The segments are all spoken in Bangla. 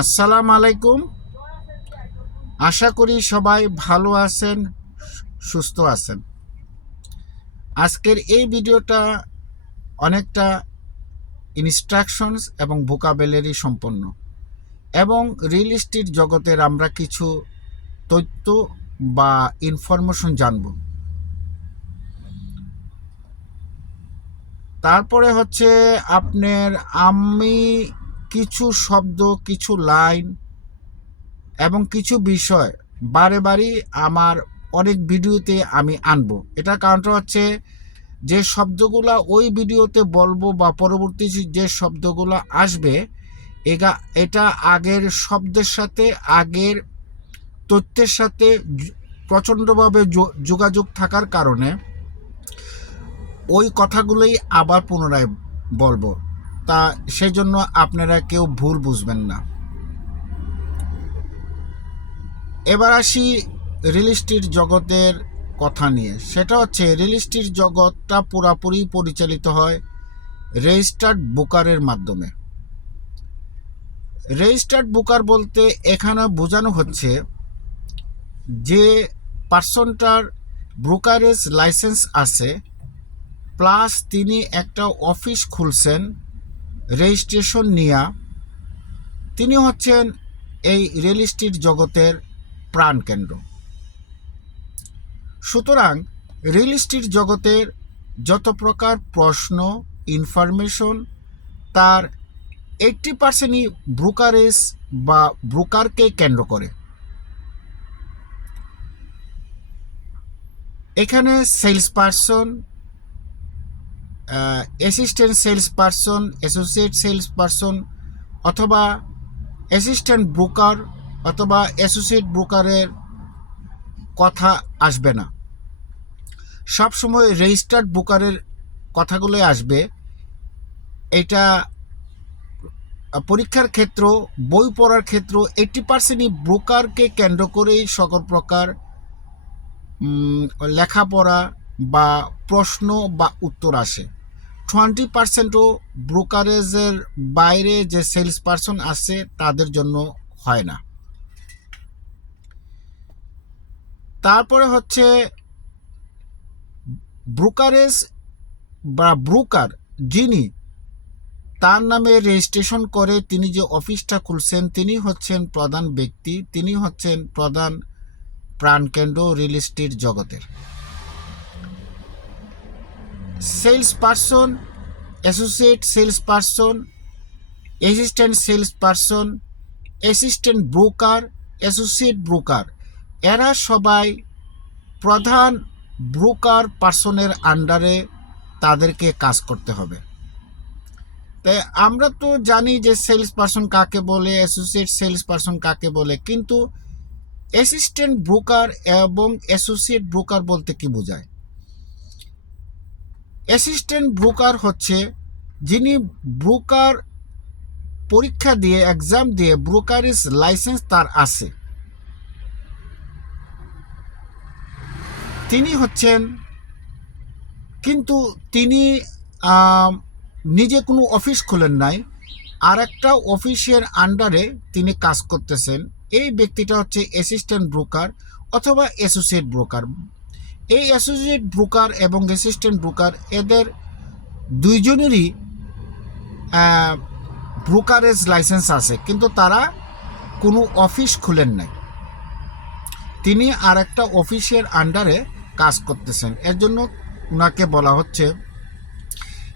আসসালামু আলাইকুম। আশা করি সবাই ভালো আছেন, সুস্থ আছেন। আজকের এই ভিডিওটা অনেকটা ইনস্ট্রাকশনস এবং ভোকাবুলারি সম্পন্ন, এবং রিয়েল এস্টেট জগতের আমরা কিছু তথ্য বা ইনফরমেশন জানব। তারপরে হচ্ছে আপনার আমি কিছু শব্দ, কিছু লাইন এবং কিছু বিষয় বারে বারে আমার অনেক ভিডিওতে আমি আনবো। এটা কারণটা হচ্ছে যে শব্দগুলা ওই ভিডিওতে বলবো বা পরবর্তী যে শব্দগুলো আসবে এটা আগের শব্দের সাথে, আগের তথ্যের সাথে প্রচণ্ডভাবে যোগাযোগ থাকার কারণে ওই কথাগুলোই আবার পুনরায় বলবো। তা সেই জন্য আপনারা কেউ ভুল বুঝবেন না। এবার আসি রিয়েল এস্টেট জগতের কথা নিয়ে। সেটা হচ্ছে রিয়েল এস্টেট জগৎটা পুরাপুরি পরিচালিত হয় রেজিস্টার্ড ব্রোকারের মাধ্যমে। রেজিস্টার্ড ব্রোকার বলতে এখানে বোঝানো হচ্ছে যে পার্সনটার ব্রোকারেজ লাইসেন্স আছে, প্লাস তিনি একটা অফিস খুলছেন রেজিস্ট্রেশন নিয়ে। তিনি হচ্ছেন এই রিয়েল এস্টেট জগতের প্রাণকেন্দ্র। সুতরাং রিয়েল এস্টেট জগতের যত প্রকার প্রশ্ন, ইনফরমেশন, তার 80%ই ব্রোকারেজ বা ব্রোকারকে কেন্দ্র করে। এখানে sales person, assistant sales person, associate sales person অথবা অ্যাসিস্ট্যান্ট ব্রোকার অথবা অ্যাসোসিয়েট ব্রোকারের কথা আসবে না। সবসময় রেজিস্টার্ড ব্রোকারের কথাগুলোই আসবে। এটা পরীক্ষার ক্ষেত্র, বই পড়ার ক্ষেত্র 80%ই ব্রোকারকে কেন্দ্র করেই সকল প্রকার লেখাপড়া বা প্রশ্ন বা উত্তর আসে। 20%ও ব্রোকারেজের বাইরে যে সেলস পারসন আছে তাদের জন্য হয় না। তারপরে হচ্ছে ব্রোকারেজ বা ব্রোকার যিনি তার নামে রেজিস্ট্রেশন করে, তিনি যে অফিসটা খুলছেন, তিনি হচ্ছেন প্রধান ব্যক্তি, তিনি হচ্ছেন প্রধান প্রাণকেন্দ্র রিয়েল এস্টেট জগতের। Sales person, associate sales person, assistant sales person, assistant broker, associate broker, এরা সবাই প্রধান ব্রোকার পার্সনের আন্ডারে তাদেরকে কাজ করতে হবে। তাই আমরা তো জানি যে সেলস পারসন কাকে বলে, অ্যাসোসিয়েট সেলস পারসন কাকে বলে, কিন্তু অ্যাসিস্ট্যান্ট ব্রোকার এবং অ্যাসোসিয়েট ব্রোকার বলতে কি বোঝায়? অ্যাসিস্ট্যান্ট ব্রোকার হচ্ছে যিনি ব্রোকার পরীক্ষা দিয়ে, এক্সাম দিয়ে ব্রোকারেজ লাইসেন্স তার আছে, তিনি হচ্ছেন, কিন্তু তিনি নিজে কোনো অফিস খোলেন নাই, আর একটা অফিসের আন্ডারে তিনি কাজ করতেছেন। এই ব্যক্তিটা হচ্ছে অ্যাসিস্ট্যান্ট ব্রোকার অথবা অ্যাসোসিয়েট ব্রোকার। এই অ্যাসোসিয়েট ব্রোকার এবং অ্যাসিস্ট্যান্ট ব্রোকার এদের দুইজনেরই ব্রোকারেজ লাইসেন্স আছে, কিন্তু তারা কোনো অফিস খুলেন নাই। তিনি আর একটা অফিসের আন্ডারে কাজ করতেছেন, এর জন্য ওনাকে বলা হচ্ছে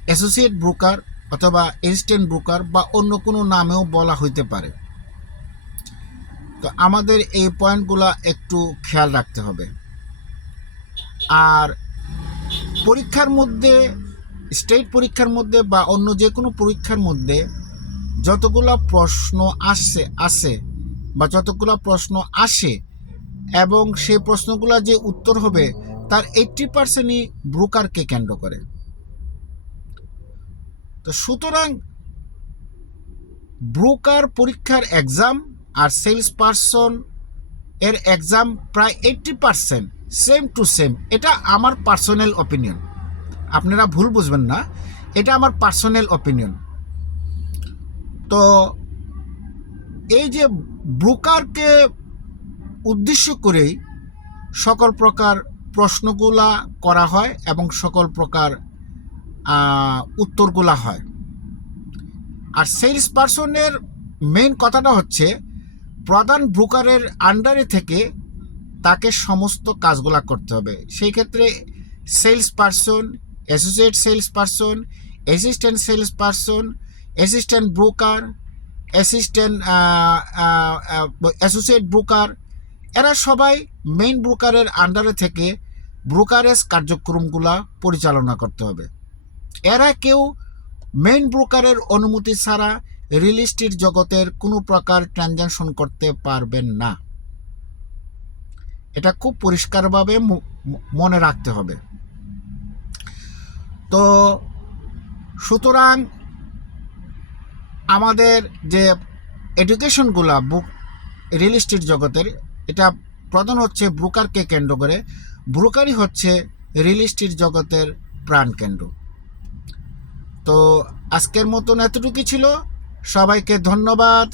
অ্যাসোসিয়েট ব্রোকার অথবা অ্যাসিস্ট্যান্ট ব্রোকার, বা অন্য কোনো নামেও বলা হইতে পারে। তো আমাদের এই পয়েন্টগুলো একটু খেয়াল রাখতে হবে। আর পরীক্ষার মধ্যে, স্টেট পরীক্ষার মধ্যে বা অন্য যে কোনো পরীক্ষার মধ্যে যতগুলো প্রশ্ন আসে বা যতগুলো প্রশ্ন আসে এবং সেই প্রশ্নগুলো যে উত্তর হবে তার 80%ই ব্রোকারকে কেন্দ্র করে। তো সুতরাং ব্রোকার পরীক্ষার এক্সাম আর সেলস পারসন এর এক্সাম প্রায় 80% সেম টু সেম। এটা আমার পার্সোনাল অপিনিয়ন, আপনারা ভুল বুঝবেন না, এটা আমার পার্সোনাল অপিনিয়ন। তো এই যে ব্রোকারকে উদ্দেশ্য করেই সকল প্রকার প্রশ্নগুলা করা হয় এবং সকল প্রকার উত্তরগুলা হয়। আর সেলস পারসনের মেইন কথাটা হচ্ছে প্রধান ব্রোকারের আন্ডারে থেকে তাকে সমস্ত কাজগুলা করতে হবে। সেই ক্ষেত্রে sales person, associate sales person, assistant sales person, assistant broker, assistant associate broker, এরা সবাই মেইন ব্রোকারের আন্ডারে থেকে ব্রোকারেজ কার্যক্রমগুলা পরিচালনা করতে হবে। এরা কেউ মেইন ব্রোকারের অনুমতি ছাড়া রিয়েল এস্টেট জগতের কোনো প্রকার ট্রানজাকশন করতে পারবেন না। এটা খুব পরিষ্কারভাবে মনে রাখতে হবে। তো সুতরাং আমাদের যে এডুকেশনগুলা রিয়েল এস্টেট জগতের, এটা প্রধান হচ্ছে ব্রোকারকে কেন্দ্র করে। ব্রোকারই হচ্ছে রিয়েল এস্টেট জগতের প্রাণকেন্দ্র। তো আজকের মতন এতটুকুই ছিল। সবাইকে ধন্যবাদ।